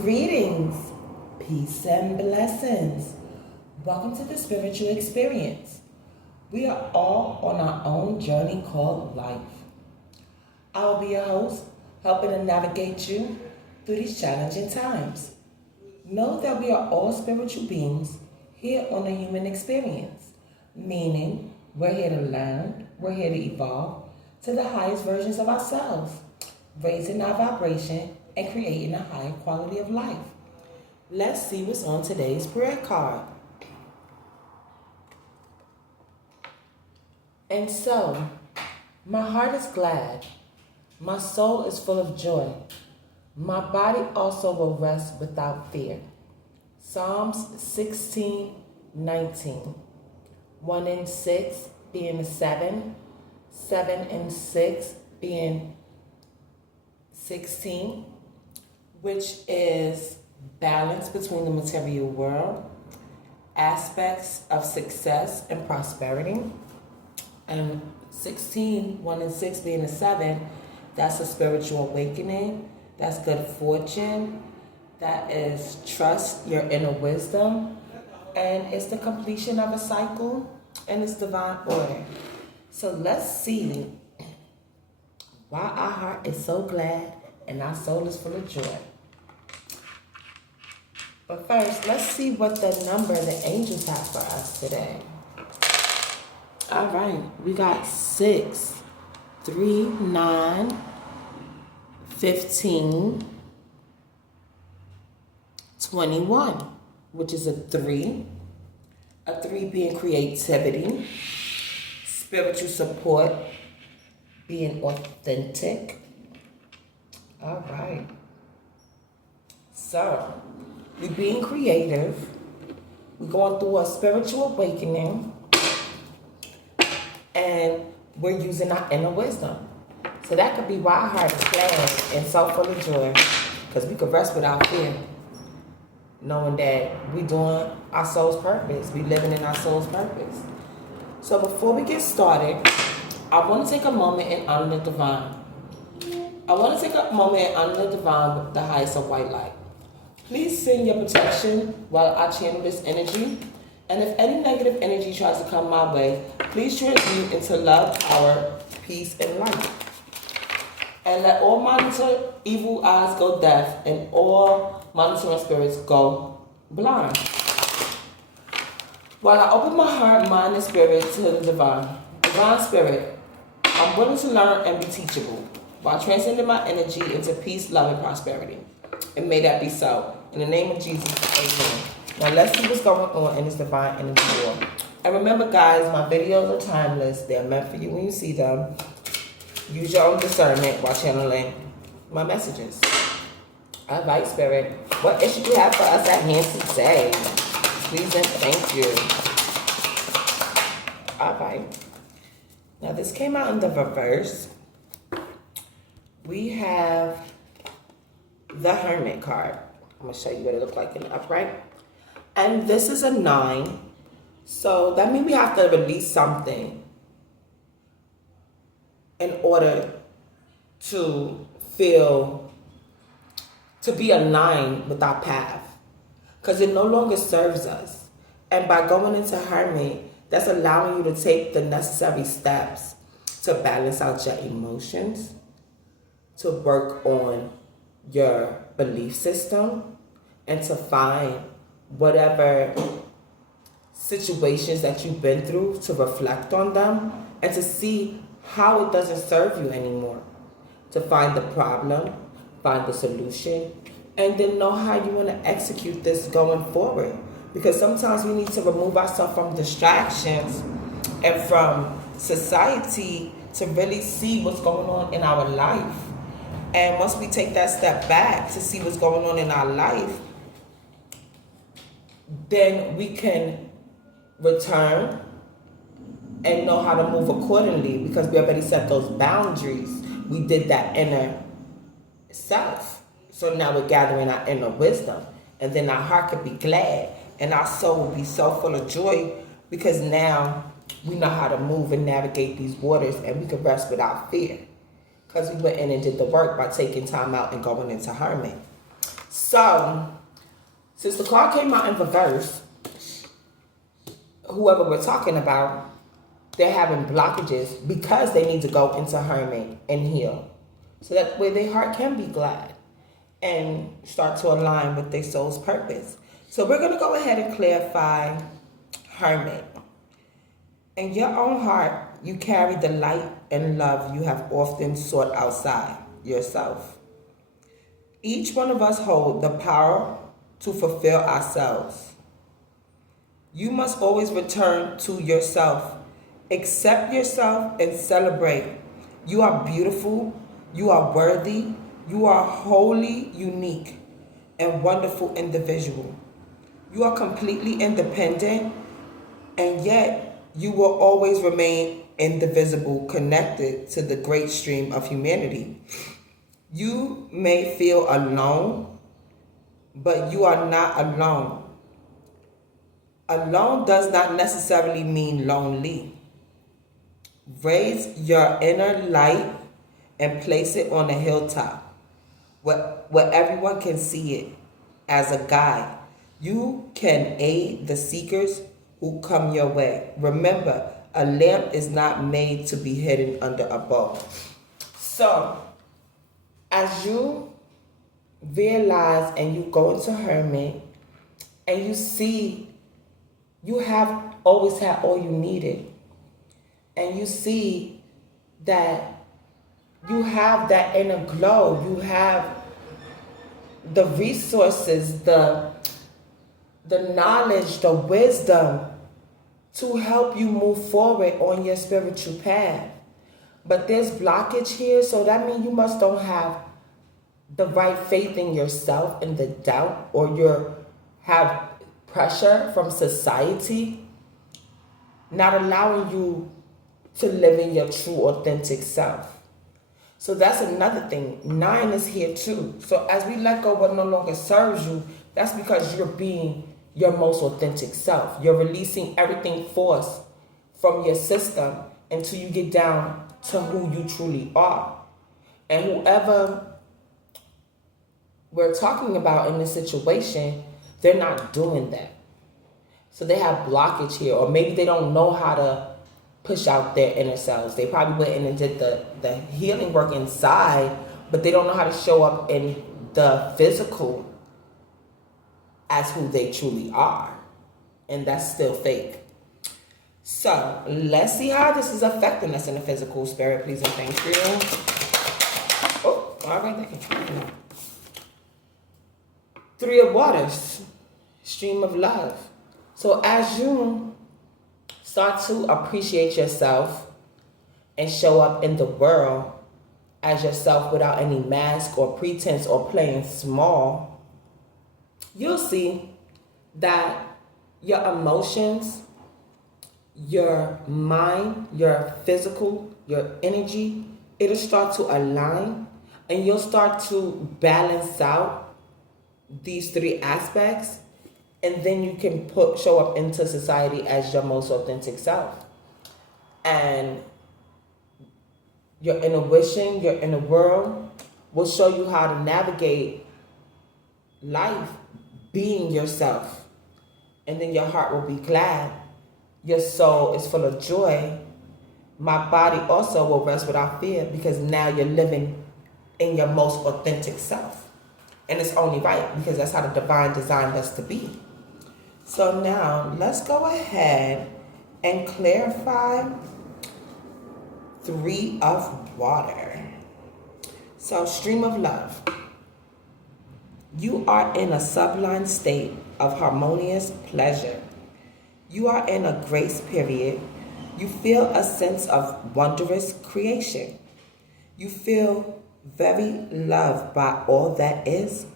Greetings, peace and blessings. Welcome to the spiritual experience. We are all on our own journey called life. I will be your host, helping to navigate you through these challenging times. Know that we are all spiritual beings here on the human experience, meaning we're here to learn, we're here to evolve to the highest versions of ourselves, raising our vibration and creating a higher quality of life. Let's see what's on today's prayer card. And so, my heart is glad, my soul is full of joy, my body also will rest without fear. Psalms 16:19. 1 and 6 being the 7, 7 and 6 being 16, which is balance between the material world, aspects of success and prosperity. And 16, 1 and 6 being the 7, that's a spiritual awakening, that's good fortune, that is trust your inner wisdom, and it's the completion of a cycle, and it's divine order. So let's see why our heart is so glad and our soul is full of joy. But first, let's see what the number the angels have for us today. All right, we got 6, 3, 9, 15, 21, which is a 3. A 3 being creativity, spiritual support, being authentic. All right. So, we're being creative. We're going through a spiritual awakening. And we're using our inner wisdom. So that could be why our heart is glad and so full of joy. Because we could rest without fear. Knowing that we're doing our soul's purpose. We're living in our soul's purpose. So before we get started, I want to take a moment and honor the divine. I want to take a moment and honor the divine with the highest of white light. Please send your protection while I channel this energy. And if any negative energy tries to come my way, please transmute into love, power, peace, and light. And let all monitor evil eyes go deaf and all monitoring spirits go blind. While I open my heart, mind, and spirit to the divine spirit, I'm willing to learn and be teachable while transcending my energy into peace, love, and prosperity. And may that be so. In the name of Jesus, amen. Now let's see what's going on in this divine energy war. And remember, guys, my videos are timeless. They're meant for you when you see them. Use your own discernment while channeling my messages. All right, Spirit. What issue do you have for us at hand today? Please and thank you. All right. Now, this came out in the reverse. We have the Hermit card. I'm going to show you what it looks like in the upright. And this is a 9. So that means we have to release something in order to be aligned with our path. Because it no longer serves us. And by going into Hermit, that's allowing you to take the necessary steps to balance out your emotions, to work on your belief system, and to find whatever situations that you've been through, to reflect on them and to see how it doesn't serve you anymore. To find the problem, find the solution, and then know how you want to execute this going forward. Because sometimes we need to remove ourselves from distractions and from society to really see what's going on in our life. And once we take that step back to see what's going on in our life, then we can return and know how to move accordingly because we already set those boundaries. We did that inner self. So now we're gathering our inner wisdom. And then our heart could be glad and our soul will be so full of joy because now we know how to move and navigate these waters and we can rest without fear. Because we went in and did the work by taking time out and going into Hermit. So, since the card came out in reverse, whoever we're talking about, they're having blockages because they need to go into hermit and heal. So that way their heart can be glad and start to align with their soul's purpose. So we're going to go ahead and clarify hermit. In your own heart, you carry the light and love you have often sought outside yourself. Each one of us hold the power to fulfill ourselves. You must always return to yourself. Accept yourself and celebrate. You are beautiful. You are worthy. You are wholly unique and wonderful individual. You are completely independent, and yet you will always remain indivisible, connected to the great stream of humanity. You may feel alone, but you are not alone. Alone does not necessarily mean lonely. Raise your inner light and place it on a hilltop where everyone can see it as a guide. You can aid the seekers who come your way. Remember, a lamp is not made to be hidden under a bowl. So, as you realize and you go into hermit and you see you have always had all you needed, and you see that you have that inner glow, you have the resources, the knowledge, the wisdom to help you move forward on your spiritual path. But there's blockage here, so that means you must don't have the right faith in yourself, and the doubt, or you have pressure from society not allowing you to live in your true authentic self. So that's another thing. 9 is here too. So as we let go what no longer serves you, that's because you're being your most authentic self. You're releasing everything forced from your system until you get down to who you truly are. And whoever we're talking about in this situation, they're not doing that. So they have blockage here, or maybe they don't know how to push out their inner selves. They probably went in and did the healing work inside, but they don't know how to show up in the physical as who they truly are. And that's still fake. So let's see how this is affecting us in the physical. Spirit, please and thank you. Oh, all right, thank you. 3 of Waters, stream of love. So as you start to appreciate yourself and show up in the world as yourself without any mask or pretense or playing small, you'll see that your emotions, your mind, your physical, your energy, it'll start to align, and you'll start to balance out these 3 aspects, and then you can show up into society as your most authentic self. And your intuition, your inner world will show you how to navigate life being yourself. And then your heart will be glad. Your soul is full of joy. My body also will rest without fear, because now you're living in your most authentic self. And it's only right, because that's how the divine designed us to be. So now let's go ahead and clarify 3 of Water. So stream of love. You are in a sublime state of harmonious pleasure. You are in a grace period. You feel a sense of wondrous creation. You feel very loved by all that is.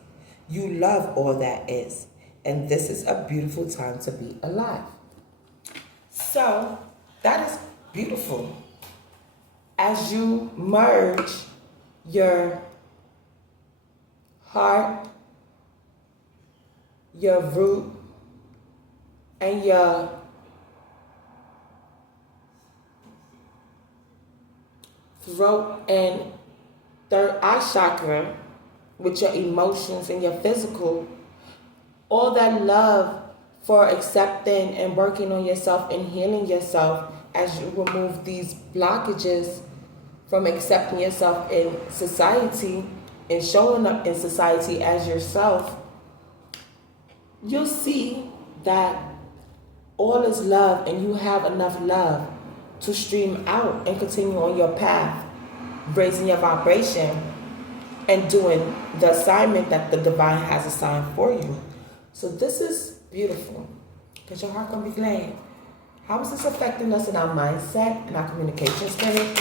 You love all that is. And this is a beautiful time to be alive. So that is beautiful. As you merge your heart, your root, and your throat and third eye chakra with your emotions and your physical. All that love for accepting and working on yourself and healing yourself as you remove these blockages from accepting yourself in society and showing up in society as yourself, you'll see that all is love and you have enough love to stream out and continue on your path, raising your vibration and doing the assignment that the divine has assigned for you. So this is beautiful because your heart gonna be glad. How is this affecting us in our mindset and our communication spirit?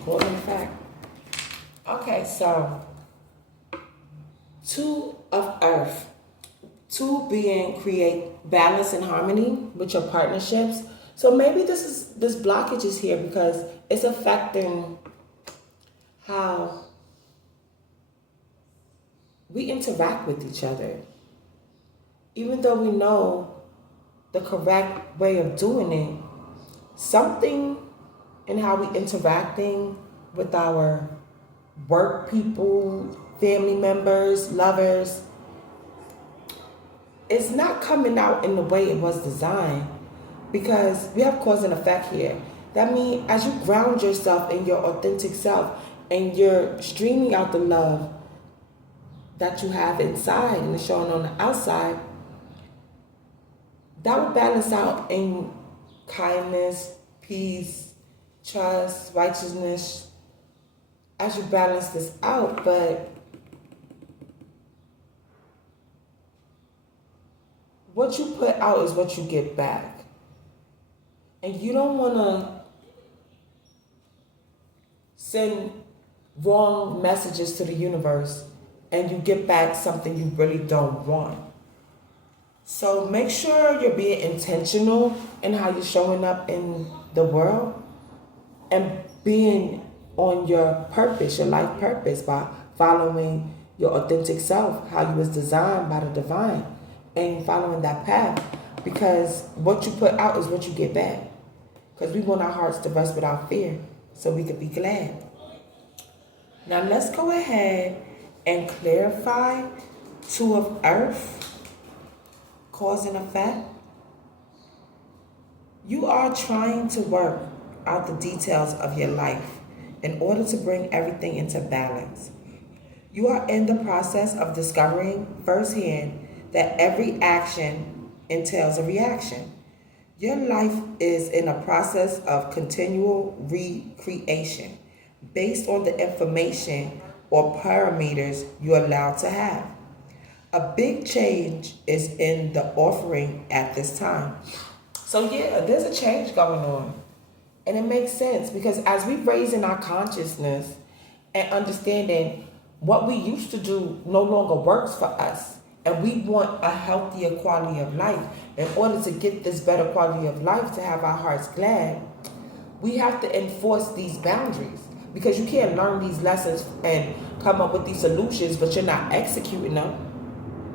Cause and effect. Okay, so 2 of Earth. 2 being create balance and harmony with your partnerships. So maybe this blockage is here because it's affecting how we interact with each other. Even though we know the correct way of doing it, something in how we interacting with our work people, family members, lovers, it's not coming out in the way it was designed, because we have cause and effect here. That means as you ground yourself in your authentic self and you're streaming out the love that you have inside and it's showing on the outside, that will balance out in kindness, peace, trust, righteousness as you balance this out. But what you put out is what you get back. And you don't want to send wrong messages to the universe and you get back something you really don't want. So make sure you're being intentional in how you're showing up in the world and being on your purpose, your life purpose, by following your authentic self, how you was designed by the divine, and following that path. Because what you put out is what you get back. Because we want our hearts to rest without fear so we can be glad. Now let's go ahead and clarify 2 of Earth. Cause and effect. You are trying to work out the details of your life in order to bring everything into balance. You are in the process of discovering firsthand that every action entails a reaction. Your life is in a process of continual recreation based on the information or parameters you're allowed to have. A big change is in the offering at this time. So yeah, there's a change going on. And it makes sense because as we raise in our consciousness and understanding what we used to do no longer works for us, and we want a healthier quality of life. In order to get this better quality of life, to have our hearts glad, we have to enforce these boundaries, because you can't learn these lessons and come up with these solutions but you're not executing them.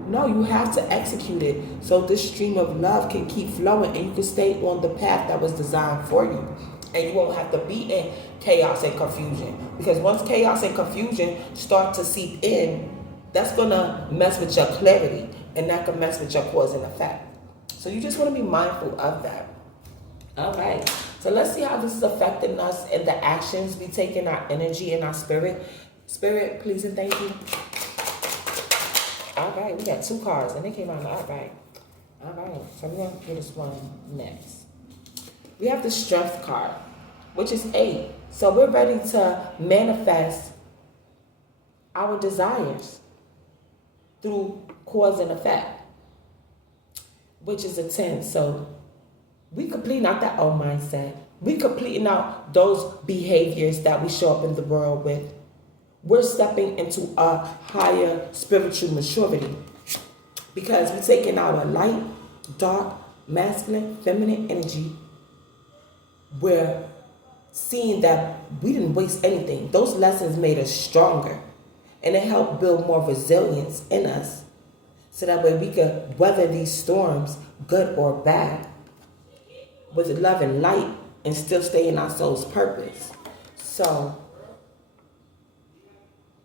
No, you have to execute it so this stream of love can keep flowing and you can stay on the path that was designed for you. And you won't have to be in chaos and confusion. Because once chaos and confusion start to seep in, that's going to mess with your clarity. And that can mess with your cause and effect. So you just want to be mindful of that. All right. So let's see how this is affecting us and the actions we take in our energy and our spirit. Spirit, please and thank you. All right, we got 2 cards, and they came out all right. All right, so we're going to do this one next. We have the Strength card, which is 8. So we're ready to manifest our desires through cause and effect, which is a 10. So we completing out that old mindset. We completing out those behaviors that we show up in the world with. We're stepping into a higher spiritual maturity because we're taking our light, dark, masculine, feminine energy. We're seeing that we didn't waste anything. Those lessons made us stronger, and it helped build more resilience in us so that way we could weather these storms, good or bad, with love and light and still stay in our soul's purpose. So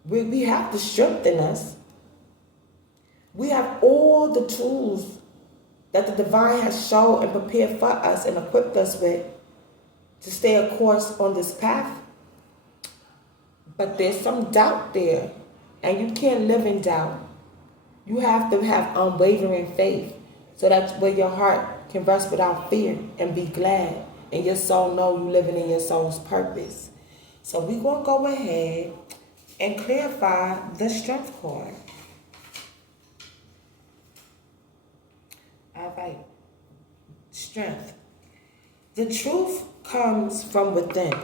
We have the strength in us. We have all the tools that the divine has shown and prepared for us and equipped us with to stay a course on this path. But there's some doubt there, and you can't live in doubt. You have to have unwavering faith so that's where your heart can rest without fear and be glad, and your soul know you living in your soul's purpose. So we're going to go ahead and clarify the strength card. All right. Strength. The truth comes from within.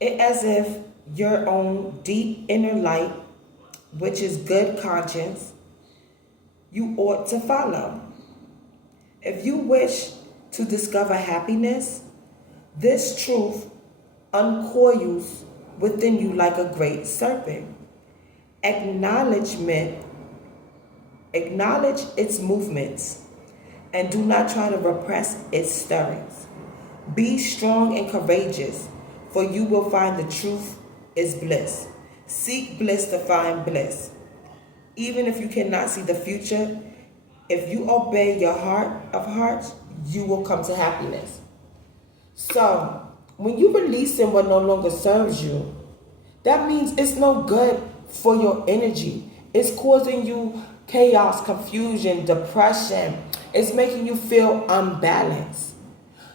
It as if your own deep inner light, which is good conscience, you ought to follow. If you wish to discover happiness, this truth uncoils within you like a great serpent. Acknowledge its movements and do not try to repress its stirrings. Be strong and courageous, for you will find the truth is bliss. Seek bliss to find bliss. Even if you cannot see the future, if you obey your heart of hearts, you will come to happiness. So, when you releasing what no longer serves you, that means it's no good for your energy. It's causing you chaos, confusion, depression. It's making you feel unbalanced.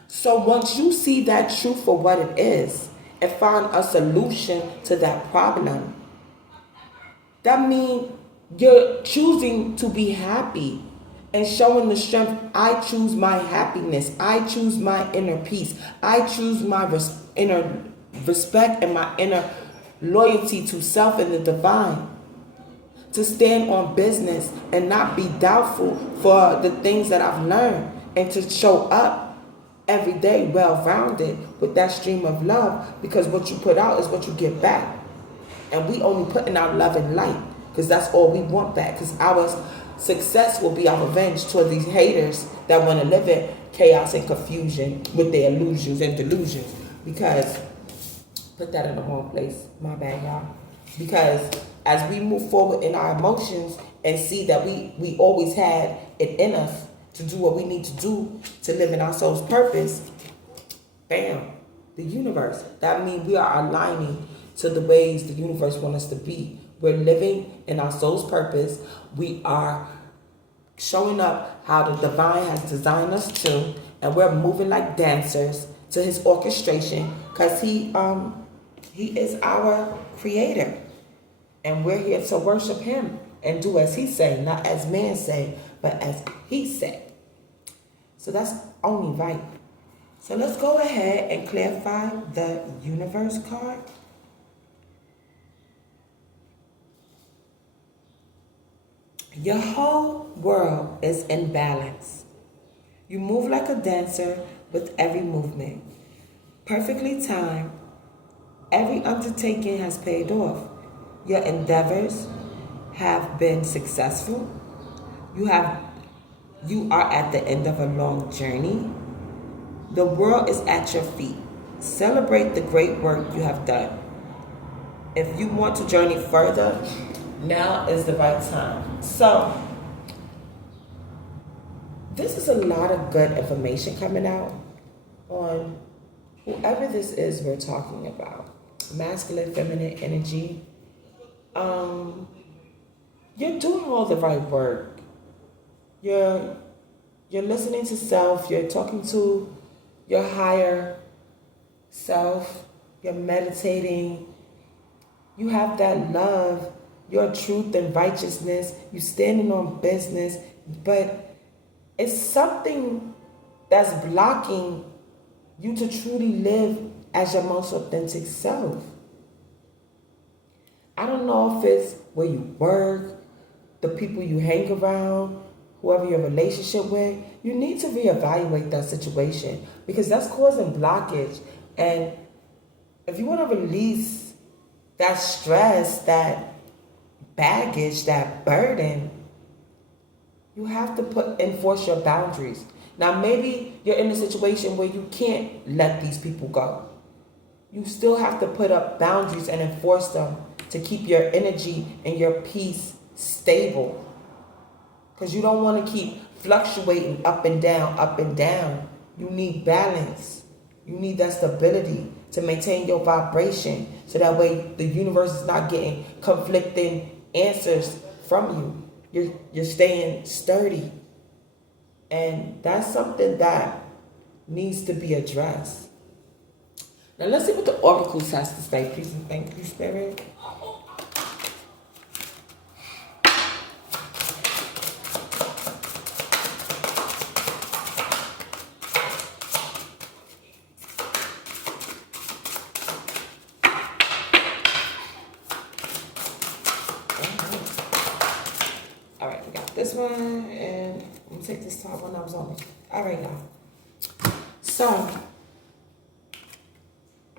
So once you see that truth for what it is and find a solution to that problem, that means you're choosing to be happy and showing the strength. I choose my happiness. I choose my inner peace. I choose my inner respect and my inner loyalty to self and the divine. To stand on business and not be doubtful for the things that I've learned, and to show up every day well-rounded with that stream of love, because what you put out is what you get back. And we only putting out love and light because that's all we want back, because our success will be our revenge toward these haters that want to live in chaos and confusion with their illusions and delusions. Because, put that in the wrong place, my bad, y'all. Because as we move forward in our emotions and see that we always had it in us to do what we need to do to live in our soul's purpose, bam, the universe. That means we are aligning to the ways the universe wants us to be. We're living in our soul's purpose. We are showing up how the divine has designed us to, and we're moving like dancers to his orchestration, because he is our creator. And we're here to worship him and do as he say, not as man say, but as he said. So that's only right. So let's go ahead and clarify the universe card. Your whole world is in balance. You move like a dancer with every movement. Perfectly timed. Every undertaking has paid off. Your endeavors have been successful. You are at the end of a long journey. The world is at your feet. Celebrate the great work you have done. If you want to journey further, now is the right time. So, this is a lot of good information coming out on whoever this is we're talking about. Masculine, feminine energy. You're doing all the right work. You're listening to self. You're talking to your higher self. You're meditating. You have that love, your truth and righteousness. You're standing on business, but it's something that's blocking you to truly live as your most authentic self. I don't know if it's where you work, the people you hang around, whoever your relationship with. You need to reevaluate that situation, because that's causing blockage. And if you want to release that stress, that baggage, that burden, you have to enforce your boundaries. Now, maybe you're in a situation where you can't let these people go. you still have to put up boundaries and enforce them to keep your energy and your peace stable. Because you don't want to keep fluctuating up and down, up and down. You need balance. You need that stability to maintain your vibration so that way the universe is not getting conflicting answers from you. You're staying sturdy. And that's something that needs to be addressed. Now let's see what the oracles has to say. Please and thank you, Spirit. Alright, we got this one, and I'm gonna take this top one that was on it. Alright, y'all. So,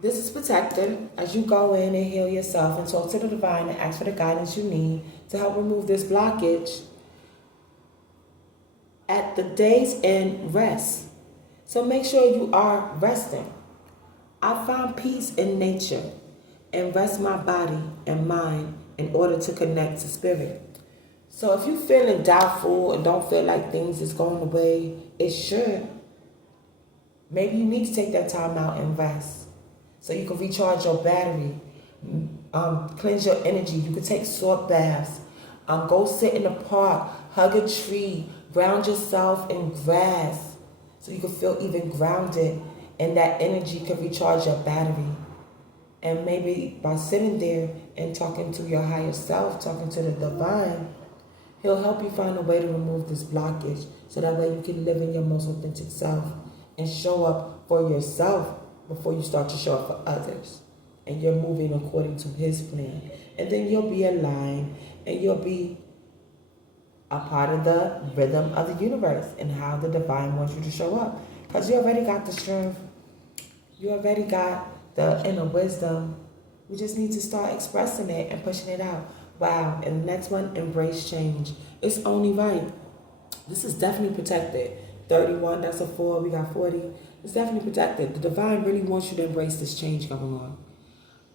this is protected as you go in and heal yourself and talk to the divine and ask for the guidance you need to help remove this blockage. At the day's end, rest. So make sure you are resting. I find peace in nature and rest my body and mind in order to connect to spirit. So if you're feeling doubtful and don't feel like things is going the way it should, maybe you need to take that time out and rest so you can recharge your battery, cleanse your energy. You can take salt baths, go sit in the park, hug a tree, ground yourself in grass so you can feel even grounded, and that energy can recharge your battery. And maybe by sitting there and talking to your higher self, talking to the divine, he'll help you find a way to remove this blockage so that way you can live in your most authentic self and show up for yourself before you start to show up for others. And you're moving according to his plan. And then you'll be aligned and you'll be a part of the rhythm of the universe and how the divine wants you to show up. Because you already got the strength. You already got the inner wisdom. We just need to start expressing it and pushing it out. Wow. And the next one, embrace change. It's only right. This is definitely protected. 31, that's a 4. We got 40. It's definitely protected. The divine really wants you to embrace this change going on.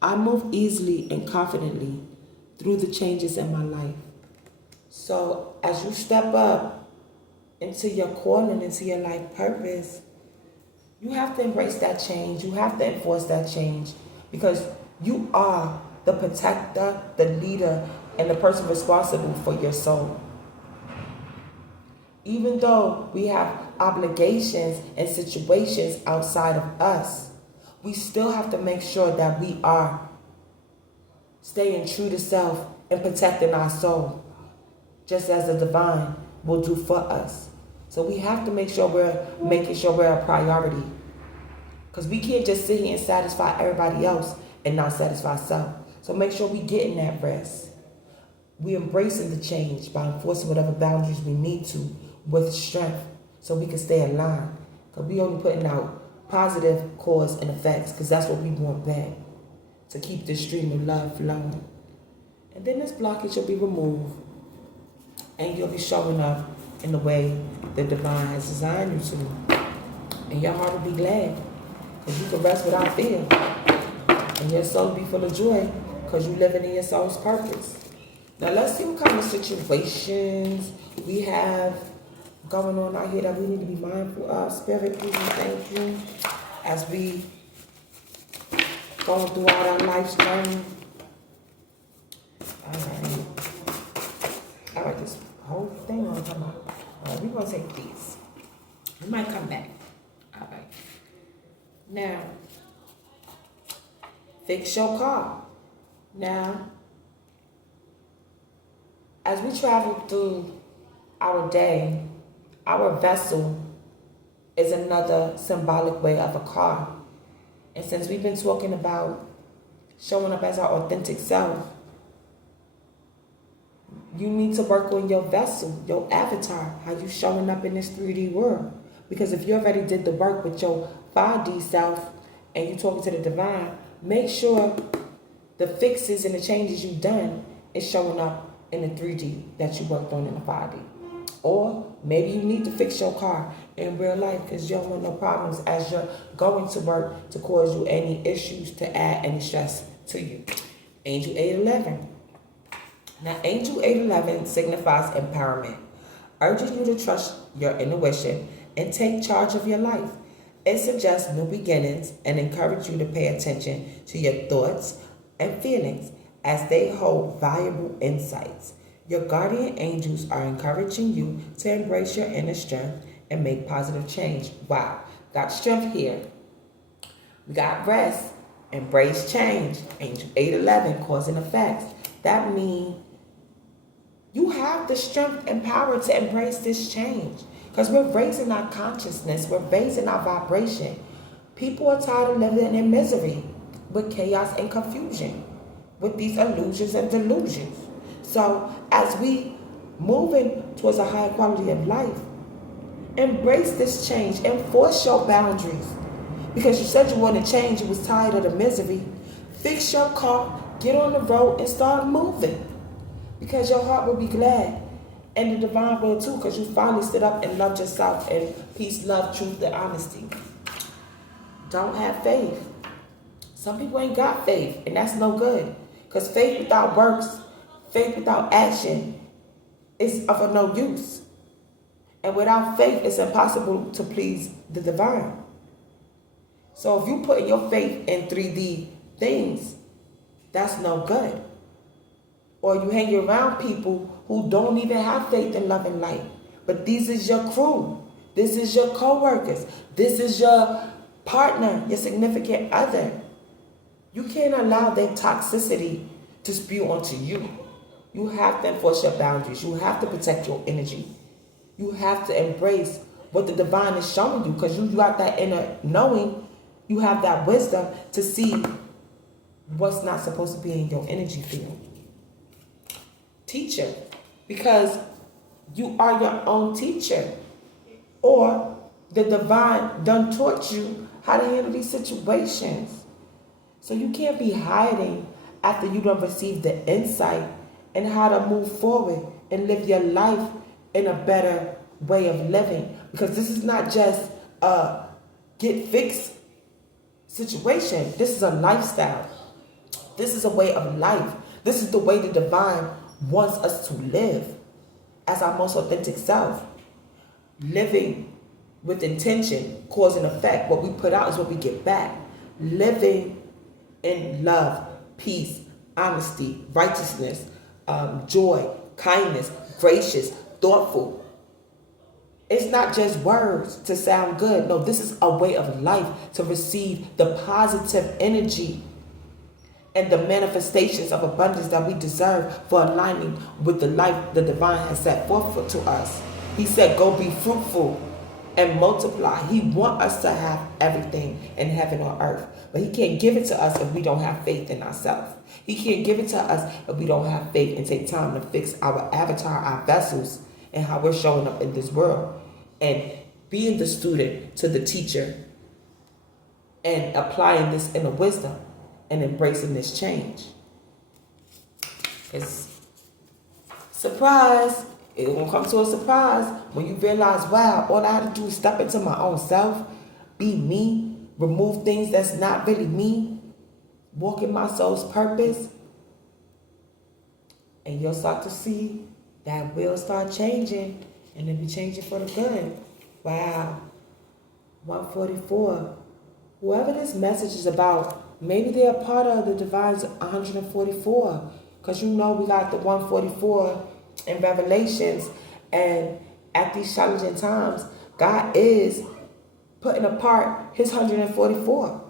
I move easily and confidently through the changes in my life. So as you step up into your calling, into your life purpose, you have to embrace that change. You have to enforce that change because you are the protector, the leader, and the person responsible for your soul. Even though we have obligations and situations outside of us, we still have to make sure that we are staying true to self and protecting our soul, just as the divine will do for us. So we have to make sure we're making sure we're a priority. Because we can't just sit here and satisfy everybody else and not satisfy self. So make sure we get in that rest. We embracing the change by enforcing whatever boundaries we need to with strength so we can stay aligned. Because we only putting out positive cause and effects because that's what we want back. To keep this stream of love flowing. And then this blockage will be removed. And you'll be showing up in the way the divine has designed you to. And your heart will be glad. Because you can rest without fear. And your soul will be full of joy. Because you're living in your soul's purpose. Now let's see what kind of situations we have going on out here that we need to be mindful of. Spirit, please and thank you. As we going throughout our life's journey. Alright, this whole thing will come out. Alright, we're going to take these. We might come back. Alright. Now, fix your car. Now, as we travel through our day, our vessel is another symbolic way of a car. And since we've been talking about showing up as our authentic self, you need to work on your vessel, your avatar, how you showing up in this 3D world. Because if you already did the work with your 5D self and you talking to the divine, make sure the fixes and the changes you've done is showing up in the 3D that you worked on in the 5D. Or Maybe you need to fix your car in real life because you don't want no problems as you're going to work to cause you any issues, to add any stress to you. Angel 811. Now, Angel 811 signifies empowerment, urging you to trust your intuition and take charge of your life. It suggests new beginnings and encourages you to pay attention to your thoughts and feelings as they hold valuable insights. Your guardian angels are encouraging you to embrace your inner strength and make positive change. Wow, got strength here. We got rest, embrace change. Angel 811, cause and effects. That means you have the strength and power to embrace this change because we're raising our consciousness, we're raising our vibration. People are tired of living in misery with chaos and confusion, with these illusions and delusions. So as we moving towards a higher quality of life, embrace this change, enforce your boundaries. Because you said you wanted to change, you was tired of the misery. Fix your car, get on the road and start moving. Because your heart will be glad. And the divine will too, because you finally stood up and loved yourself in peace, love, truth, and honesty. Don't have faith. Some people ain't got faith, and that's no good. Because faith without works, faith without action is of no use. And without faith, it's impossible to please the divine. So if you put your faith in 3D things, that's no good. Or you hang around people who don't even have faith in love and light. But these is your crew. This is your co-workers. This is your partner, your significant other. You can't allow their toxicity to spew onto you. You have to enforce your boundaries. You have to protect your energy. You have to embrace what the divine is showing you because you got that inner knowing. You have that wisdom to see what's not supposed to be in your energy field. Teacher, because you are your own teacher, or the divine done taught you how to handle these situations. So you can't be hiding after you don't receive the insight and how to move forward and live your life in a better way of living. Because this is not just a get fixed situation. This is a lifestyle. This is a way of life. This is the way the divine wants us to live as our most authentic self. Living with intention, cause and effect. What we put out is what we get back. Living in love, peace, honesty, righteousness, joy, kindness, gracious, thoughtful. It's not just words to sound good. No, this is a way of life to receive the positive energy and the manifestations of abundance that we deserve for aligning with the life the divine has set forth to us. He said, go be fruitful and multiply. He wants us to have everything in heaven or earth. But he can't give it to us if we don't have faith in ourselves. He can't give it to us if we don't have faith and take time to fix our avatar, our vessels, and how we're showing up in this world. And being the student to the teacher and applying this inner wisdom and embracing this change. It's surprise. It won't come to a surprise when you realize, wow, all I have to do is step into my own self, be me, remove things that's not really me, walk in my soul's purpose, and you'll start to see that will start changing, and it'll be changing for the good. Wow. 144. Whoever this message is about, maybe they're a part of the Divine's 144. Because you know we got the 144 in Revelations. And at these challenging times, God is putting apart his 144.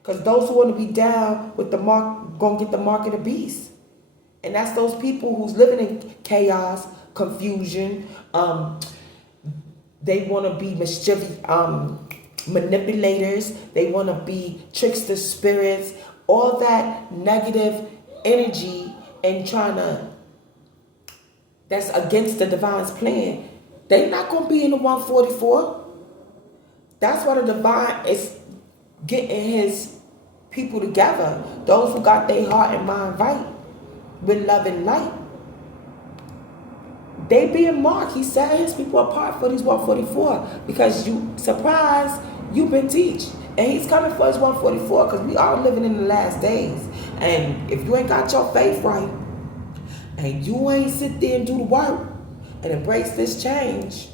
Because those who want to be down with the mark, going to get the mark of the beast. And that's those people who's living in chaos, confusion. They want to be mischievous, manipulators. They want to be trickster spirits. All that negative energy and that's against the divine's plan. They're not going to be in the 144. That's why the divine is getting his people together. Those who got their heart and mind right with love and light. They being marked. He set his people apart for these 144 because surprise, you've been teach. And he's coming for his 144 because we are living in the last days. And if you ain't got your faith right and you ain't sit there and do the work and embrace this change,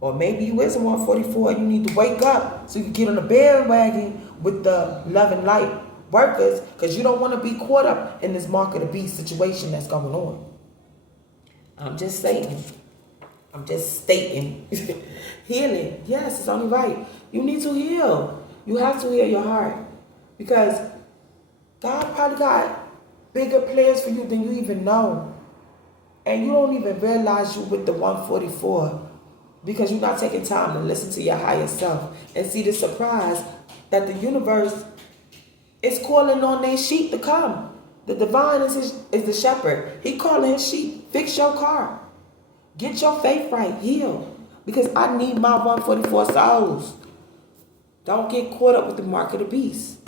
or maybe you is a 144 and you need to wake up so you can get on the bandwagon with the love and light workers, because you don't want to be caught up in this mark of the beast situation that's going on. I'm just saying. I'm just stating. Healing. Yes, it's only right. You need to heal. You have to heal your heart. Because God probably got bigger plans for you than you even know. And you don't even realize you with the 144 because you're not taking time to listen to your higher self and see the surprise that the universe is calling on their sheep to come. The divine is the shepherd. He calling his sheep. Fix your car. Get your faith right. Heal. Because I need my 144 souls. Don't get caught up with the mark of the beast.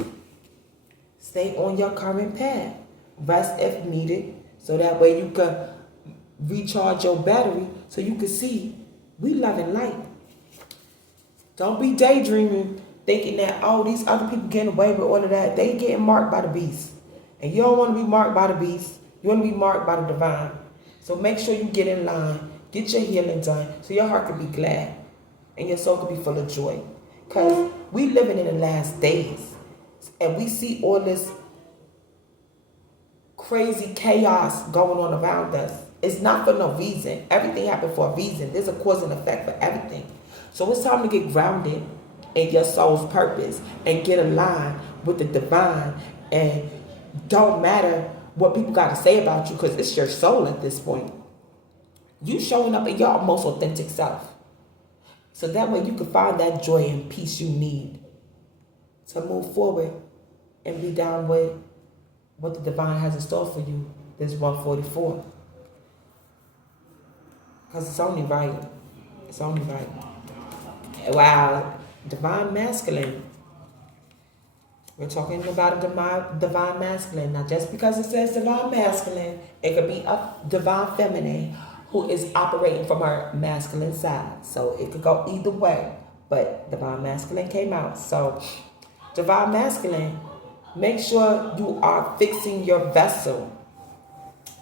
Stay on your current path. Rest if needed. So that way you can recharge your battery so you can see we love and light. Don't be daydreaming thinking that, oh, these other people getting away with all of that. They getting marked by the beast. And you don't want to be marked by the beast. You want to be marked by the divine. So make sure you get in line. Get your healing done so your heart can be glad and your soul can be full of joy. Because we living in the last days. And we see all this crazy chaos going on around us. It's not for no reason. Everything happened for a reason. There's a cause and effect for everything. So it's time to get grounded in your soul's purpose and get aligned with the divine. And don't matter what people got to say about you because it's your soul at this point. You showing up in your most authentic self. So that way you can find that joy and peace you need to move forward and be down with what the divine has in store for you, this 144. Because it's only right. It's only right. Wow, divine masculine. We're talking about a divine masculine. Now, just because it says divine masculine, it could be a divine feminine who is operating from her masculine side. So it could go either way. But divine masculine came out. So divine masculine, make sure you are fixing your vessel.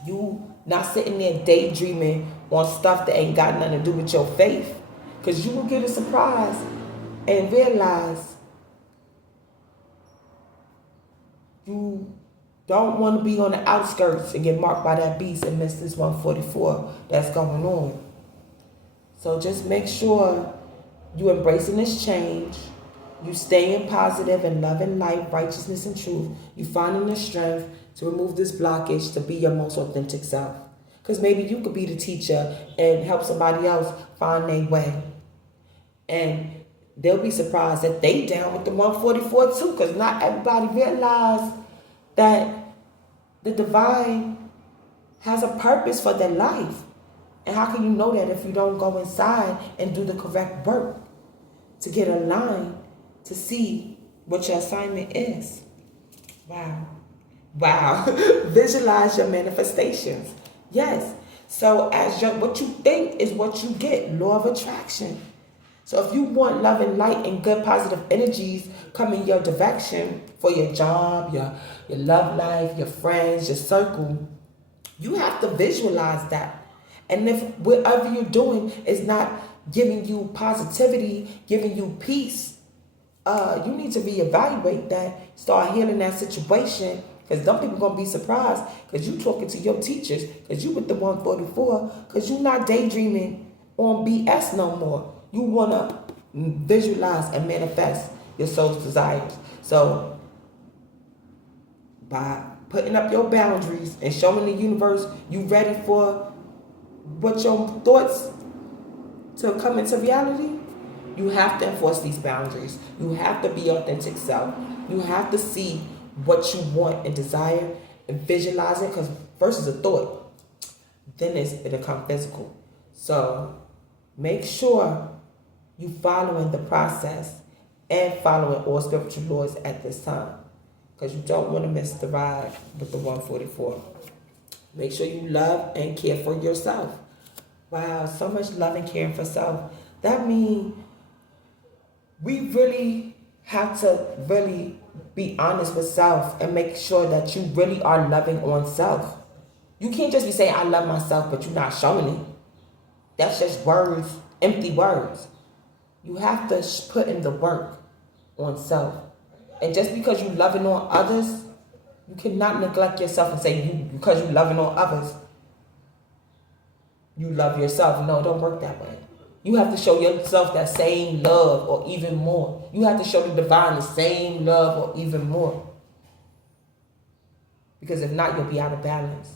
You not sitting there daydreaming on stuff that ain't got nothing to do with your faith. Because you will get a surprise and realize you don't want to be on the outskirts and get marked by that beast and miss this 144 that's going on. So just make sure you embracing this change. You staying positive and love and light, righteousness and truth. You finding the strength to remove this blockage to be your most authentic self. Because maybe you could be the teacher and help somebody else find their way. And they'll be surprised that they down with the 144 too. Because not everybody realize that the divine has a purpose for their life. And how can you know that if you don't go inside and do the correct work to get aligned to see what your assignment is? Wow. Wow. Visualize your manifestations. Yes. So what you think is what you get. Law of attraction. So if you want love and light and good positive energies come in your direction for your job, your love life, your friends, your circle, you have to visualize that. And if whatever you're doing is not giving you positivity, giving you peace, you need to reevaluate that, start healing that situation. Because some people going to be surprised because you talking to your teachers, because you with the 144, because you not daydreaming on BS no more. You want to visualize and manifest your soul's desires. So by putting up your boundaries and showing the universe you ready for what your thoughts to come into reality, you have to enforce these boundaries. You have to be authentic self. You have to see what you want and desire and visualize it, because first is a thought, then it'll come physical. So make sure you following the process and following all spiritual laws at this time, because you don't want to miss the ride with the 144. Make sure you love and care for yourself. Wow, so much love and caring for self. That means we really have to really be honest with self and make sure that you really are loving on self. You can't just be saying, I love myself, but you're not showing it. That's just words, empty words. You have to put in the work on self. And just because you're loving on others, you cannot neglect yourself and say, because you're loving on others, you love yourself. No, it don't work that way. You have to show yourself that same love or even more. You have to show the divine the same love or even more. Because if not, you'll be out of balance.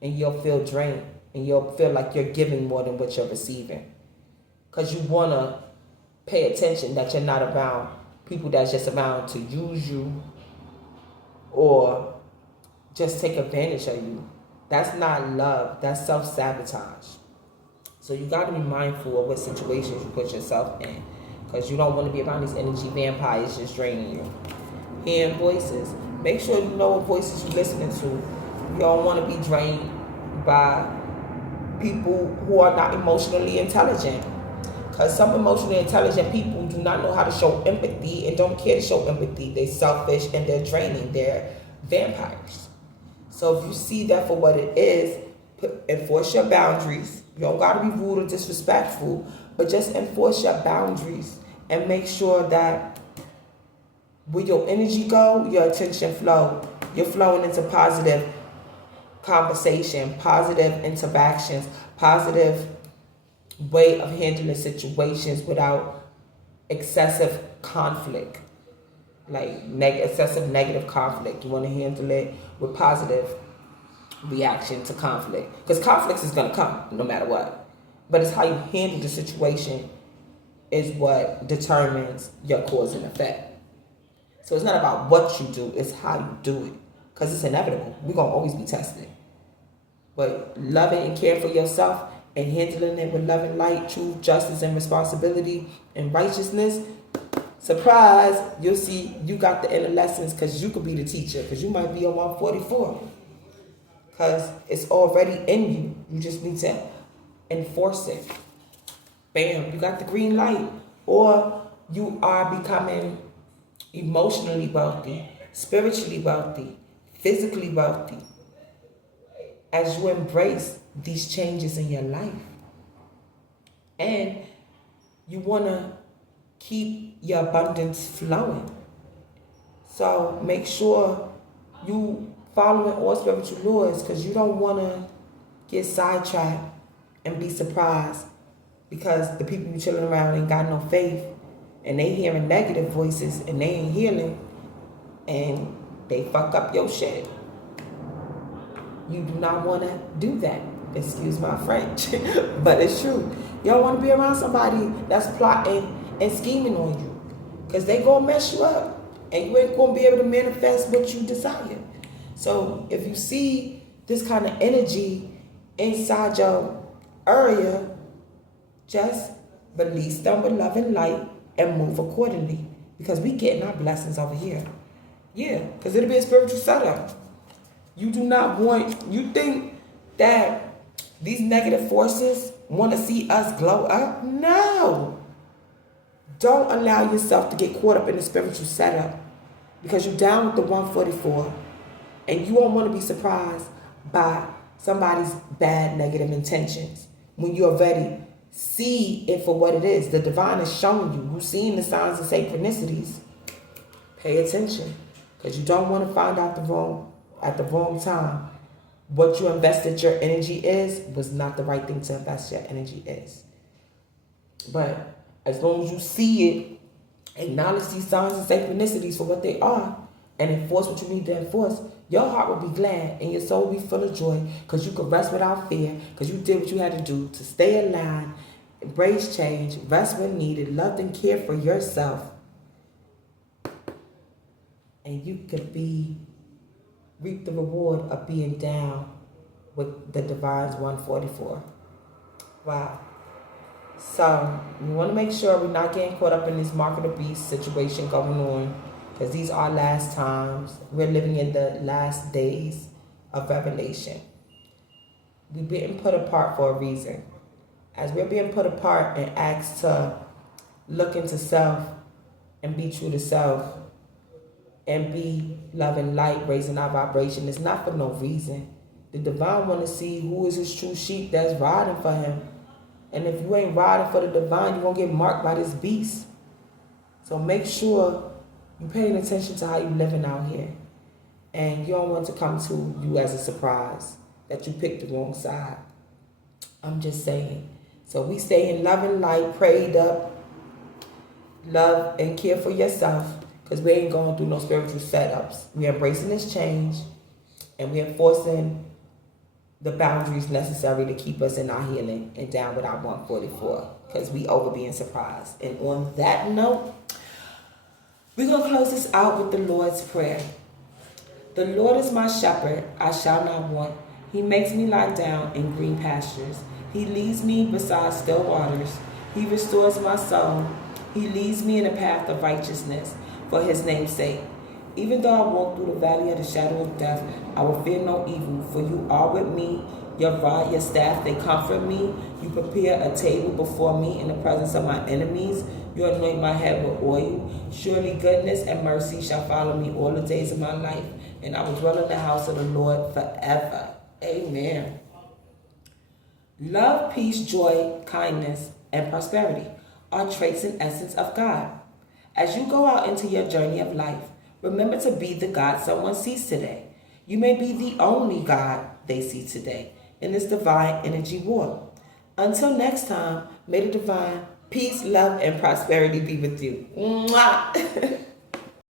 And you'll feel drained. And you'll feel like you're giving more than what you're receiving. Because you want to pay attention that you're not around people that's just around to use you or just take advantage of you. That's not love. That's self-sabotage. So you got to be mindful of what situations you put yourself in. Because you don't want to be around these energy vampires just draining you. Hearing voices. Make sure you know what voices you're listening to. You don't want to be drained by people who are not emotionally intelligent. Because some emotionally intelligent people do not know how to show empathy and don't care to show empathy. They're selfish and they're draining. They're vampires. So if you see that for what it is, enforce your boundaries. You don't got to be rude or disrespectful, but just enforce your boundaries and make sure that where your energy go, your attention flow. You're flowing into positive conversation, positive interactions, positive way of handling situations without excessive conflict, like excessive negative conflict. You want to handle it with positive reaction to conflict, because conflict is going to come no matter what, but it's how you handle the situation is what determines your cause and effect. So it's not about what you do, it's how you do it, because it's inevitable. We're going to always be tested. But loving and caring for yourself and handling it with love and light, truth, justice, and responsibility and righteousness, surprise, you'll see you got the inner lessons, because you could be the teacher, because you might be on 144. Because it's already in you. You just need to enforce it. Bam, you got the green light. Or you are becoming emotionally wealthy, spiritually wealthy, physically wealthy, as you embrace these changes in your life. And you want to keep your abundance flowing. So make sure you following all spiritual laws, because you don't want to get sidetracked and be surprised because the people you chilling around ain't got no faith and they hearing negative voices and they ain't healing and they fuck up your shit. You do not want to do that. Excuse my French, but it's true. You don't want to be around somebody that's plotting and scheming on you, because they gonna mess you up and you ain't gonna be able to manifest what you desire. So if you see this kind of energy inside your area, just release them with love and light and move accordingly, because we getting our blessings over here. Yeah, because it'll be a spiritual setup. You do not want, you think that these negative forces want to see us glow up? No. Don't allow yourself to get caught up in the spiritual setup, because you're down with the 144 and you won't want to be surprised by somebody's bad negative intentions when you already see it for what it is. The divine is showing you. You've seen the signs and synchronicities. Pay attention, because you don't want to find out at the wrong time what you invested your energy is was not the right thing to invest your energy is. But as long as you see it, acknowledge these signs and synchronicities for what they are, and enforce what you need to enforce, your heart will be glad and your soul will be full of joy, because you can rest without fear, because you did what you had to do to stay aligned, embrace change, rest when needed, love and care for yourself. And you could reap the reward of being down with the Divine's 144. Wow. So we want to make sure we're not getting caught up in this mark of the beast situation going on, because these are last times. We're living in the last days of revelation. We're being put apart for a reason. As we're being put apart and asked to look into self and be true to self and be love and light, raising our vibration, it's not for no reason. The divine want to see who is his true sheep that's riding for him. And if you ain't riding for the divine, you're going to get marked by this beast. So make sure you're paying attention to how you're living out here. And you don't want to come to you as a surprise that you picked the wrong side. I'm just saying. So we stay in love and light, prayed up, love and care for yourself, because we ain't going through no spiritual setups. We're embracing this change, and we're enforcing the boundaries necessary to keep us in our healing and down with our 144, because we over being surprised. And on that note, we're going to close this out with the Lord's Prayer. The Lord is my shepherd, I shall not want. He makes me lie down in green pastures. He leads me beside still waters. He restores my soul. He leads me in a path of righteousness for his name's sake. Even though I walk through the valley of the shadow of death, I will fear no evil, for you are with me. Your rod, your staff, they comfort me. You prepare a table before me in the presence of my enemies. You anoint my head with oil. Surely goodness and mercy shall follow me all the days of my life, and I will dwell in the house of the Lord forever. Amen. Love, peace, joy, kindness, and prosperity are traits and essence of God. As you go out into your journey of life, remember to be the God someone sees today. You may be the only God they see today in this divine energy war. Until next time, may the divine peace, love, and prosperity be with you. Mwah!